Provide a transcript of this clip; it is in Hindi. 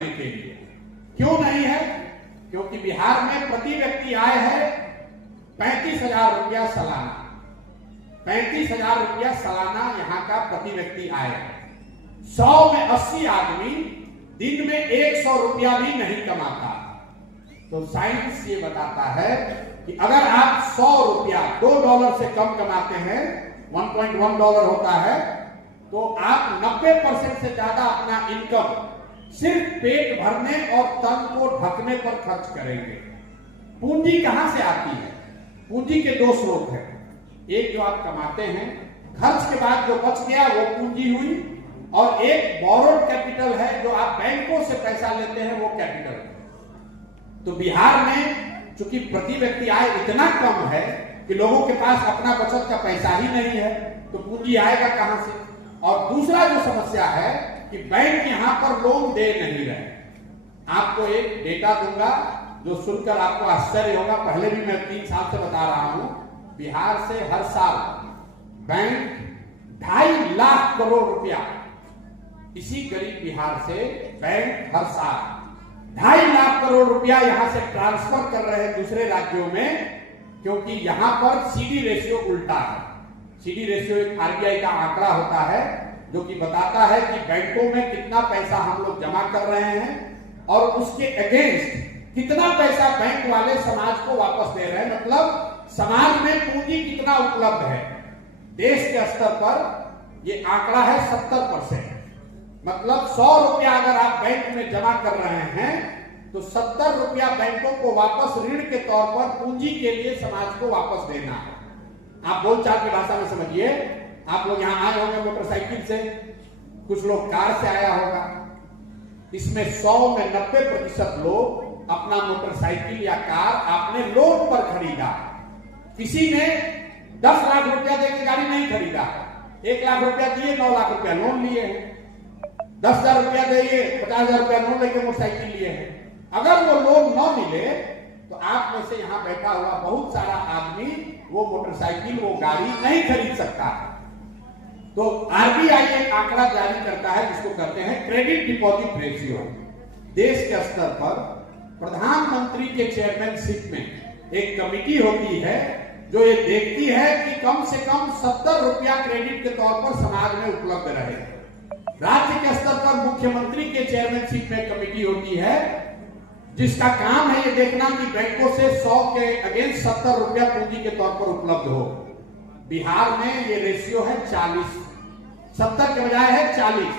के लिए। क्यों नहीं है? क्योंकि बिहार में प्रति व्यक्ति आय है 35,000 रुपया सालाना। 35,000 रुपया सालाना यहाँ का प्रति व्यक्ति आय है। 100 में 80 आदमी दिन में 100 रुपया भी नहीं कमाता। तो साइंस ये बताता है कि अगर आप 100 रुपया $2 से कम कमाते हैं, $1.1 होता है, तो आप 90% से ज्यादा अपना इनकम सिर्फ पेट भरने और तन को ढकने पर खर्च करेंगे। पूंजी कहां से आती है? पूंजी के दो स्रोत हैं। एक जो आप कमाते हैं, खर्च के बाद जो बच गया वो पूंजी हुई, और एक बोरोड कैपिटल है जो आप बैंकों से पैसा लेते हैं, वो कैपिटल है। तो बिहार में चूंकि प्रति व्यक्ति आय इतना कम है कि लोगों के पास अपना बचत का पैसा ही नहीं है, तो पूंजी आएगा कहां से? और दूसरा जो समस्या है कि बैंक यहां पर लोन दे नहीं रहे। आपको एक डेटा दूंगा जो सुनकर आपको आश्चर्य होगा, पहले भी मैं 3 साल से बता रहा हूं। बिहार से हर साल बैंक 2.5 लाख करोड़ रुपया, इसी गरीब बिहार से बैंक हर साल 2.5 लाख करोड़ रुपया यहां से ट्रांसफर कर रहे हैं दूसरे राज्यों में, क्योंकि यहां पर सीडी रेशियो उल्टा है। सीडी रेशियो एक आरबीआई का आंकड़ा होता है जो कि बताता है कि बैंकों में कितना पैसा हम लोग जमा कर रहे हैं और उसके अगेंस्ट कितना पैसा बैंक वाले समाज को वापस दे रहे हैं। मतलब समाज में पूंजी कितना उपलब्ध है। देश के स्तर पर यह आंकड़ा है 70%। मतलब 100 रुपया अगर आप बैंक में जमा कर रहे हैं तो 70 रुपया बैंकों को वापस ऋण के तौर पर पूंजी के लिए समाज को वापस देना है। आप बोलचाल की भाषा में समझिए। आप लोग यहां आए होंगे मोटरसाइकिल से, कुछ लोग कार से आया होगा। इसमें 100 में 90% लोग अपना मोटरसाइकिल या कार आपने लोन पर खरीदा। किसी ने 10 लाख रुपया देकर गाड़ी नहीं खरीदा, 1 लाख रुपया दिए, 9 लाख रुपया लोन लिए हैं। 10,000 रुपया दिए, 50,000 रुपया लोन लेके मोटरसाइकिल लिए हैं। अगर वो लोन न मिले तो आप में से यहां बैठा हुआ बहुत सारा आदमी वो मोटरसाइकिल, वो गाड़ी नहीं खरीद सकता है। तो आरबीआई एक आंकड़ा जारी करता है जिसको कहते हैं क्रेडिट डिपॉजिट रेशियो। देश के स्तर पर प्रधानमंत्री के चेयरमैनशिप में एक कमेटी होती है जो ये देखती है कि कम से कम 70 रुपया क्रेडिट के तौर पर समाज में उपलब्ध रहे। राज्य के स्तर पर मुख्यमंत्री के चेयरमैनशिप में कमेटी होती है जिसका काम है ये देखना कि बैंकों से 100 के अगेंस्ट 70 रुपया पूंजी के तौर पर उपलब्ध हो। बिहार में ये रेशियो है 40, 70 के बजाय है 40।